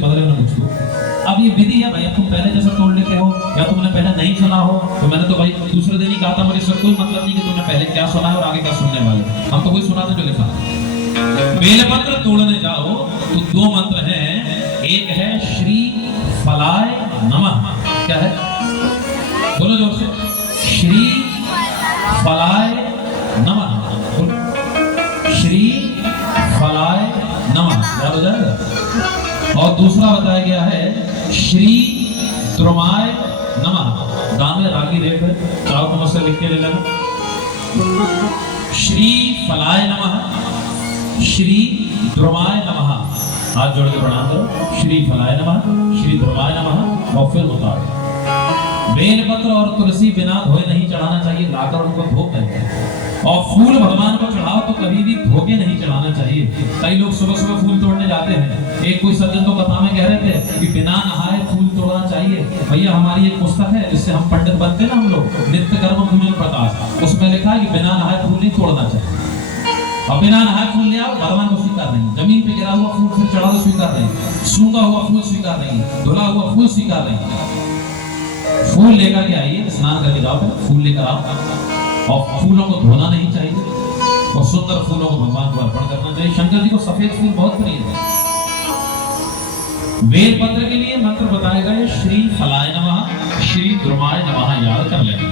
बदले में मुझको। अब ये विधि है भाई, अब तुम पहले जैसे तोड़ लेते हो या तुमने पहले नहीं सुना हो, तो मैंने तो भाई दूसरे दिन ही कहा था, मुझे इससे कोई मतलब नहीं कि तुमने पहले क्या सुना है और आगे क्या सुनने वाले। हम तो वही सुनाते जो लिखा है। बेलपत्र तोड़ने जाओ तो दो मंत्र हैं, एक है श्री फलाय नमः। क्या है? बोलो जोर से, श्री फलाय नमः। श्री फलाय नमः, याद हो जाएगा। और दूसरा बताया गया है श्री द्रुमाय नमः। दाम में रागी रेट है, चाहो तो मुझसे लिख के ले लेना। श्री फलाय नमः, श्री द्रुमाय नमः। हाथ जोड़ के प्रणाम करो। श्री फलाय नमः, श्री द्रुमाय नमः। और फिर उतारो। बेलपत्र और तुलसी बिना धोए नहीं चढ़ाना चाहिए, लाकर उनको धो कर। और फूल भगवान को चढ़ाओ तो कभी भी धो के नहीं चढ़ाना चाहिए। कई लोग सुबह सुबह फूल तोड़ने जाते हैं। एक कोई सज्जन तो कथा में कह रहे थे कि बिना नहाए फूल तोड़ना चाहिए। भैया हमारी एक पुस्तक है जिससे हम पंडित बनते हैं ना, हम लोग, नित्य कर्म भूमि प्रकाश, उसमें लिखा है कि बिना नहाए फूल नहीं तोड़ना चाहिए। और बिना नहाए फूल ले आओ, भगवान को स्वीकार नहीं। जमीन पे गिरा हुआ फूल फिर चढ़ा दो, स्वीकार नहीं। सूखा हुआ फूल स्वीकार नहीं, धुला हुआ फूल स्वीकार नहीं। फूल लेकर के आइए, स्नान करके जाओ, फूल लेकर आओ। और फूलों को धोना नहीं चाहिए और सुंदर फूलों को भगवान को अर्पण करना चाहिए। शंकर जी को सफेद फूल बहुत प्रिय है। बेलपत्र के लिए मंत्र बताया गया, श्री फलाय नमः, श्री द्रुमाय नमः, याद कर लेना।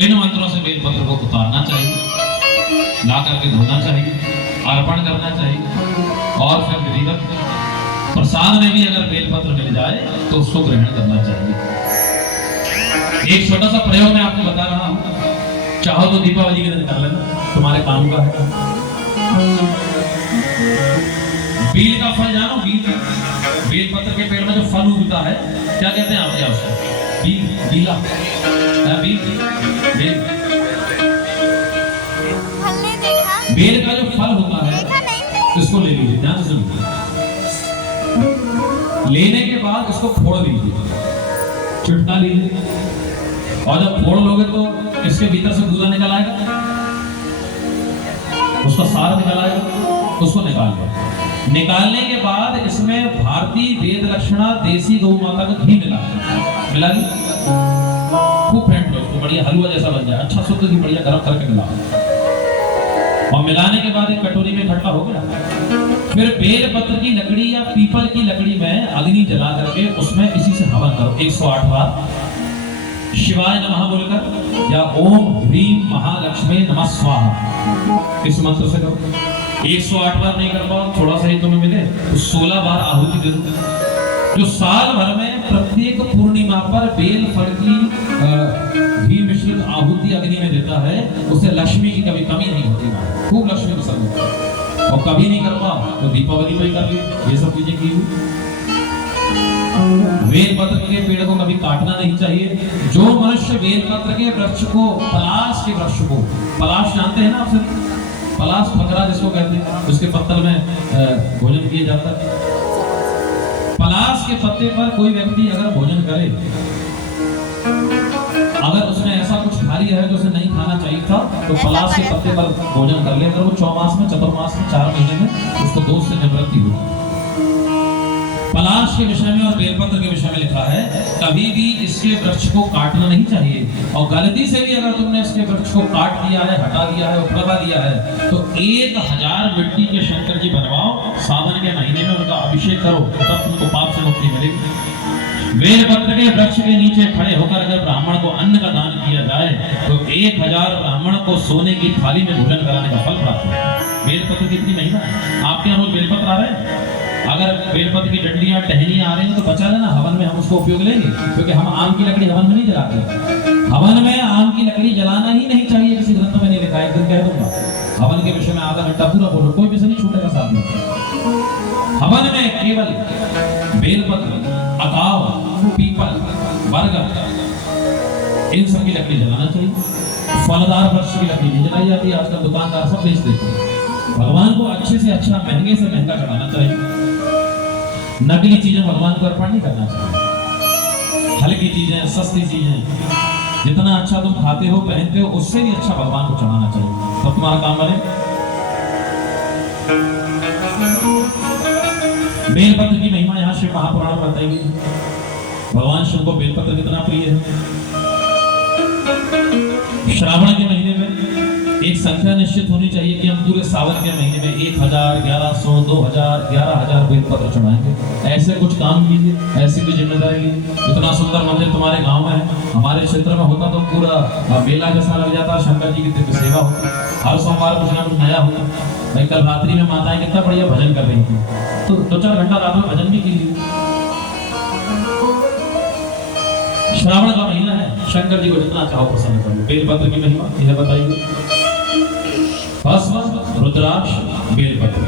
इन मंत्रों से बेलपत्र को उतारना चाहिए, ला करके धोना चाहिए, अर्पण करना चाहिए। और फिर विधिवत प्रसाद में भी अगर बेलपत्र मिल जाए तो उसको ग्रहण करना चाहिए। एक छोटा सा प्रयोग मैं आपको बता रहा हूं, चाहो तो दीपावली के दिन कर लेना, तुम्हारे काम का है। बील का फल जानो, बील का, बेलपत्र के पेड़ में जो फल उगता है, क्या कहते हैं आप? क्या उसको? बील, बीला, बील, बेल। बेल का जो फल होता है इसको ले लीजिए, ध्यान से सुनिए। लेने के बाद इसको फोड़ लीजिए, चुटका लीजिए। और जब फोड़ लोगे तो इसके भीतर से गूदा निकल आएगा, उसका सार निकल आएगा, उसको निकाल लो। निकालने के बाद इसमें भारतीय वेद लक्षणा देसी गौ माता का घी मिला ली, खूब फेंट लो उसको, बढ़िया हलवा जैसा बन जाए। अच्छा शुद्ध घी बढ़िया गर्म करके मिलाओ। और मिलाने के बाद एक कटोरी में इकट्ठा हो गया। फिर बेलपत्र की लकड़ी या पीपल की लकड़ी में अग्नि जला करके उसमें इसी से हवन करो 108 बार, शिवाय नमः बोलकर, या ओम ह्रीम महालक्ष्मी नमः स्वाहा, इस मंत्र से करो। 108 बार नहीं कर पाओ, थोड़ा सा ही तुम्हें मिले तो 16 बार आहुति दे दो। जो साल भर में प्रत्येक पूर्णिमा पर बेल फल की घी मिश्रित आहुति अग्नि में देता है, उससे लक्ष्मी की कभी कमी नहीं होती, खूब लक्ष्मी प्रसन्न होती है। और कभी नहीं कर पाओ तो दीपावली में ही कर ली। ये सब चीजें की हुई। बेलपत्र के पेड़ को कभी काटना नहीं चाहिए। जो मनुष्य बेलपत्र के वृक्ष को, पलाश के वृक्ष को, पलाश जानते हैं ना आप सब, पलाश फकरा जिसको कहते हैं, उसके पत्तल में भोजन किया जाता है। पलाश के पत्ते पर कोई व्यक्ति अगर भोजन करे, अगर उसने ऐसा कुछ खा लिया है जो उसे नहीं खाना चाहिए था, तो पलाश के पत्ते पर भोजन कर ले। अगर वो चौमास में, चतुर्मास में, 4 महीने में उसको दोष से निवृत्ति होगी। पलाश के विषय में और बेलपत्र के विषय में लिखा है, कभी भी इसके वृक्ष को काटना नहीं चाहिए। और गलती से भी अगर तुमने इसके वृक्ष को काट दिया है, हटा दिया है, उपड़ा दिया है, तो 1000 मिट्टी के शंकर जी बनवाओ, सावन के महीने में उनका अभिषेक करो, तब तुमको पाप से मुक्ति मिलेगी। बेलपत्र के वृक्ष के नीचे खड़े होकर अगर ब्राह्मण को अन्न का दान किया जाए तो 1000 ब्राह्मण को सोने की थाली में भोजन कराने का फल प्राप्त होगा। बेलपत्र की इतनी महिमा है। आपके यहाँ रोज बेलपत्र आ रहे हैं, अगर बेलपत्र की डंडियां टहनियां आ रही हैं तो बचा लेना, हवन में हम उसको उपयोग लेंगे, क्योंकि हम आम की लकड़ी हवन में नहीं जलाते। हवन में आम की लकड़ी जलाना ही नहीं चाहिए, किसी ग्रंथ में नहीं लिखा है, एक दिन कह दूंगा। हवन के विषय में आधा घंटा पूरा बोलो, कोई विषय नहीं छूटेगा साथ में। हवन में केवल बेलपत्र, अकाव, पीपल, बरगद, इन सब की लकड़ी जलाना चाहिए। फलदार वृक्ष की लकड़ी नहीं जलाई जाती, आजकल दुकानदार सब बेच देते हैं। भगवान को अच्छे से अच्छा, महंगे से महंगा चढ़ाना चाहिए। नकली चीजें भगवान को अर्पण नहीं करना चाहिए। हल्की चीजें, सस्ती चीजें, जितना अच्छा तुम खाते हो, पहनते हो, उससे भी अच्छा भगवान को चढ़ाना चाहिए, तब तुम्हारा काम बने। बेलपत्र की महिमा यहाँ शिव महापुराण में बताई गई। भगवान शिव को बेलपत्र कितना प्रिय है। श्रावण के महीने में एक संख्या निश्चित होनी चाहिए कि हम पूरे सावन के महीने में 1000, 1100, 2000, 11000 बेलपत्र चढ़ाएंगे। ऐसे कुछ काम कीजिए, ऐसी कोई जिम्मेदारी लीजिए। इतना सुंदर मंदिर तुम्हारे गांव में है, हमारे क्षेत्र में होता तो पूरा मेला जैसा लग जाता। शंकर जी की दिव्य सेवा होती, हर सोमवार कुछ ना कुछ नया होता। भाई कल रात्रि में माताएं कितना बढ़िया भजन कर रही थी, तो 2-4 घंटा रात में भजन भी कीजिए। श्रावण का महीना है, शंकर जी को जितना चाहो प्रसन्न करो। बेलपत्र की महिमा यह बताइए। रुद्राक्ष, बेलपत्र।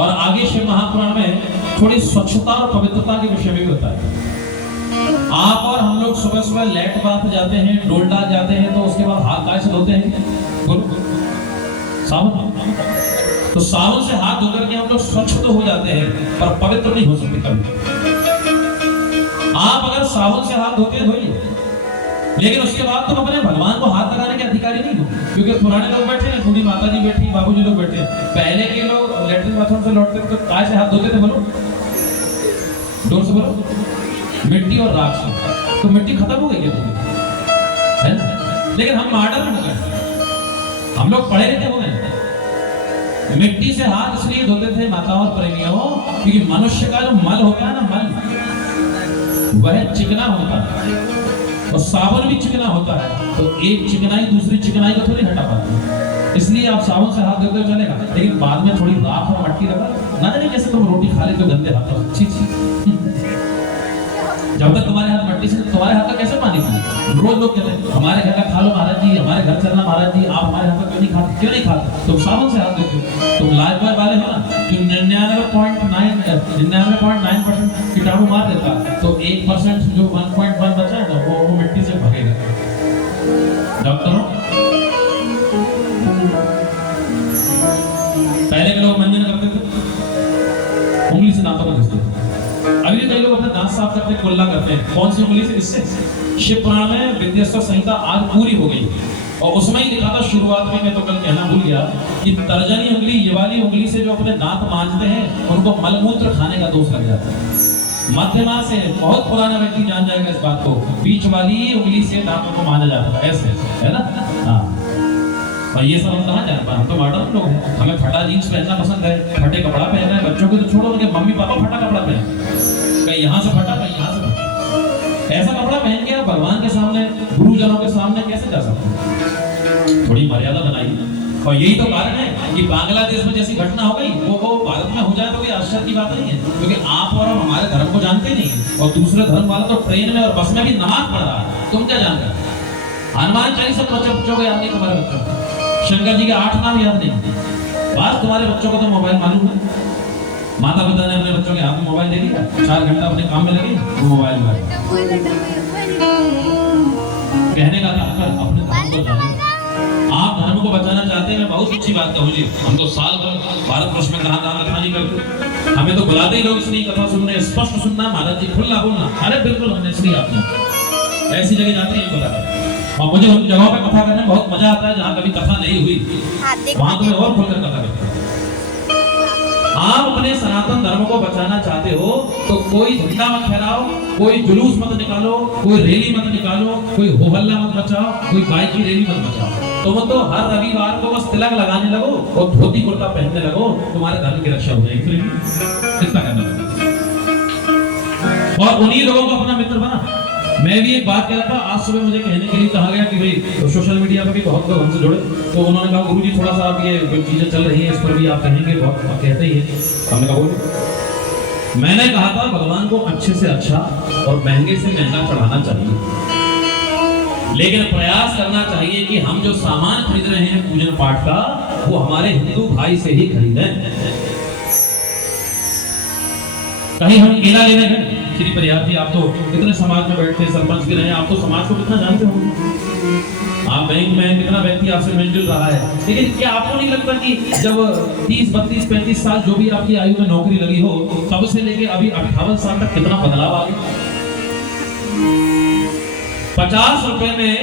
और आगे शिव महापुराण में थोड़ी स्वच्छता और पवित्रता के विषय में भी बताया। आप और हम लोग सुबह सुबह लेट बाथ जाते हैं, डोलडा जाते हैं, तो उसके बाद हाथ कैसे धोते हैं? साबुन। तो साबुन से हाथ धोकर के हम लोग स्वच्छ तो हो जाते हैं, पर पवित्र नहीं हो सकते कभी। आप अगर साबुन से हाथ धोते धोइए, लेकिन उसके बाद तुम अपने भगवान को हाथ लगाने के अधिकारी नहीं हो। क्योंकि पुराने लोग बैठे हैं, बूढ़ी माता जी बैठी, बाबूजी लोग बैठे हैं। पहले के लोग लेटरिन बाथरूम से लौटते थे तो काय से हाथ धोते थे? बोलो, जोर से बोलो। मिट्टी और राख से। तो मिट्टी खत्म हो गई क्या है ना? लेकिन हम मॉडर्न हो गए, हम लोग पढ़े लिखे हो गए। मिट्टी से हाथ इसलिए धोते थे माताओं और प्रेमियों, क्योंकि मनुष्य का जो मल होता है ना, मल वह चिकना होता है और साबुन भी चिकना होता है। तो एक चिकनाई दूसरी चिकनाई को थोड़ी हटा पाती है। इसलिए आप साबुन से हाथ धोते चलेगा, लेकिन बाद में थोड़ी राख और मट्टी लगा ना, जाने जैसे तुम रोटी खा लेते हो गंदे हाथों से। छी छी। जब तक तुम्हारे हाथ मट्टी से, तुम्हारे हाथ का कैसे पानी पिए? रोज लोग कहते हैं हमारे घर का खा लो महाराज जी, हमारे घर चलना महाराज जी, आप हमारे हाथ का क्यों नहीं खाते? क्यों नहीं खाते? तुम साबुन से हाथ धोते हो। तुम लाइफबॉय वाले हो ना, जो 99.9% कीटाणु मार देता है, तो 1% जो 1.1 बचा है ना, वो मिट्टी से भगेगा। डॉक्टरों, पहले के लोग मंजन करते थे, उंगली से दांतों को घिसते थे। अभी भी कई लोग अपने दांत साफ करते, कुल्ला करते हैं। कौन सी उंगली से? इससे। शिव पुराण में विद्यास्त्र संहिता आज पूरी हो गई, और उसमें ही लिखा था शुरुआत में, मैं तो कल कहना भूल गया, कि तर्जनी उंगली, ये वाली उंगली से जो अपने दांत मांजते हैं, उनको मलमूत्र खाने का दोष लग जाता है। मध्यमा से बहुत पुराना व्यक्ति जान जाएगा इस बात को, बीच वाली उंगली से दांतों को मांजा जाता है, ऐसे, है ना? हाँ। और ये सब हम कहाँ जान पाए? हम तो मॉडर्न लोग हैं, हमें फटा जीन्स पहनना पसंद है, फटे कपड़ा पहनना है। बच्चों को तो छोड़ो, उनके मम्मी पापा फटा कपड़ा पहने, कहीं यहाँ से फटा, कहीं यहाँ से फटा। ऐसा कपड़ा पहन के आप भगवान के सामने, गुरुजनों के सामने कैसे जा सकते हैं? थोड़ी मर्यादा बनाइए। और यही तो कारण है कि बांग्लादेश में जैसी घटना हो गई, वो भारत में हो जाए तो कोई आश्चर्य की बात नहीं है, क्योंकि आप और हम हमारे धर्म को जानते नहीं है, और दूसरे धर्म वाला तो ट्रेन में और बस में भी नमाज पढ़ रहा है। तुम क्या जानते? हनुमान चालीसा बच्चों को याद नहीं, तुम्हारे बच्चों को शंकर जी के 8 नाम याद नहीं। बस तुम्हारे बच्चों को तो मोबाइल मालूम है। माता पिता ने अपने बच्चों के हाथ में मोबाइल दे दिया, 4 घंटा अपने काम में लगे, वो मोबाइल में कहने का तात्पर्य अपने धर्म को जानिए। आप धर्म को बचाना चाहते हैं, मैं बहुत अच्छी बात कहूँ जी। हम तो साल भर भारतवर्ष में दान कथा नहीं करते, हमें तो बुलाते ही लोग इसलिए कथा सुनने, स्पष्ट सुनना, महाराज जी खुला बोलना। अरे बिल्कुल, हमने इसलिए आपने ऐसी जगह जाते हैं बोला। और मुझे उन जगहों पे कथा करने में बहुत मजा आता है जहाँ कभी कथा नहीं हुई, वहां तो मैं और खुलकर कथा करता हूँ। आप अपने सनातन धर्म को बचाना चाहते हो तो कोई झंडा मत फहराओ, कोई जुलूस मत निकालो, कोई रैली मत निकालो, कोई हो हल्ला मत बचाओ, कोई बाइक की रैली मत बचाओ। तुम तो हर रविवार को बस तिलक लगाने लगो और धोती कुर्ता पहनने लगो, तुम्हारे धर्म की रक्षा हो जाएगी। कितना करना है? और उन्हीं लोगों को अपना मित्र बना। मैं भी एक बात कह रहा था, आज सुबह मुझे कहने के लिए कहा गया कि भाई तो सोशल मीडिया पर भी बहुत लोग हमसे जुड़े, तो उन्होंने कहा गुरुजी थोड़ा सा आप ये जो चीजें चल रही हैं इस पर भी आप कहेंगे, बहुत कहते ही हैं। हमने कहा बोलिए। मैंने कहा था भगवान को अच्छे से अच्छा और महंगे से महंगा चढ़ाना चाहिए, लेकिन प्रयास करना चाहिए कि हम जो सामान खरीद रहे हैं पूजन पाठ का, वो हमारे हिंदू भाई से ही खरीदें। कहीं हम केला लेने गए, श्री परिहार जी आप तो कितने समाज में बैठते, सरपंच के रहे, आप तो समाज को कितना जानते होंगे। आप बैंक में कितना व्यक्ति आपसे मिलजुल रहा है, लेकिन क्या आपको नहीं लगता कि जब 30, 32, 35 साल जो भी आपकी आयु में नौकरी लगी हो, तब से लेके अभी 58 साल तक कितना बदलाव आ गया? 50 रुपए में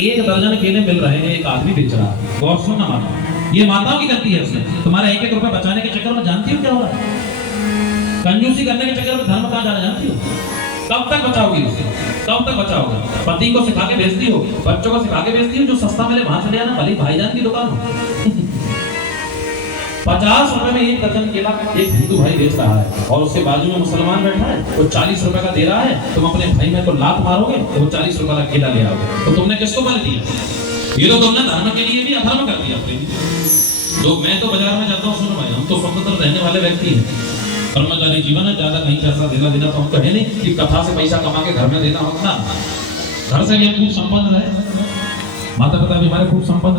1 दर्जन केले मिल रहे हैं, एक आदमी बेच रहा है। गौर सुनना माता, ये माताओं की गलती है उसने। तुम्हारा 1-1 रुपए बचाने के चक्कर में जानती हो क्या हो रहा है? कंजूसी करने के चक्कर में धर्म कहाँ जाना जानती हो? कब तक बचाओगी उसे? कब तक बचाओगे? पति को सिखा के भेजती हो, बच्चों को सिखा के भेजती हो, जो सस्ता मिले वहां चले जाना, भले भाईजान की दुकान हो। 50 रुपए में एक दर्जन केला एक हिंदू भाई बेच रहा है और उसके बाजू में मुसलमान बैठा है, वो 40 रुपए का दे रहा है। तुम अपने भाई में तो लात मारोगे, वो 40 रुपए का केला ले आओगे, तो तुमने किसको बल दिया? ये तो तुमने धर्म के लिए भी अधर्म कर दिया अपने। लोग, मैं तो बाजार में जाता हूँ, सुनो भाई, हम तो स्वतंत्र रहने वाले व्यक्ति हैं, कर्मचारी जीवन है, ज्यादा कहीं पैसा देना तो हमको है नहीं कि कथा से पैसा कमा के घर में देना होगा ना। घर से भी हम खूब संपन्न रहे, माता पिता भी हमारे खूब संपन्न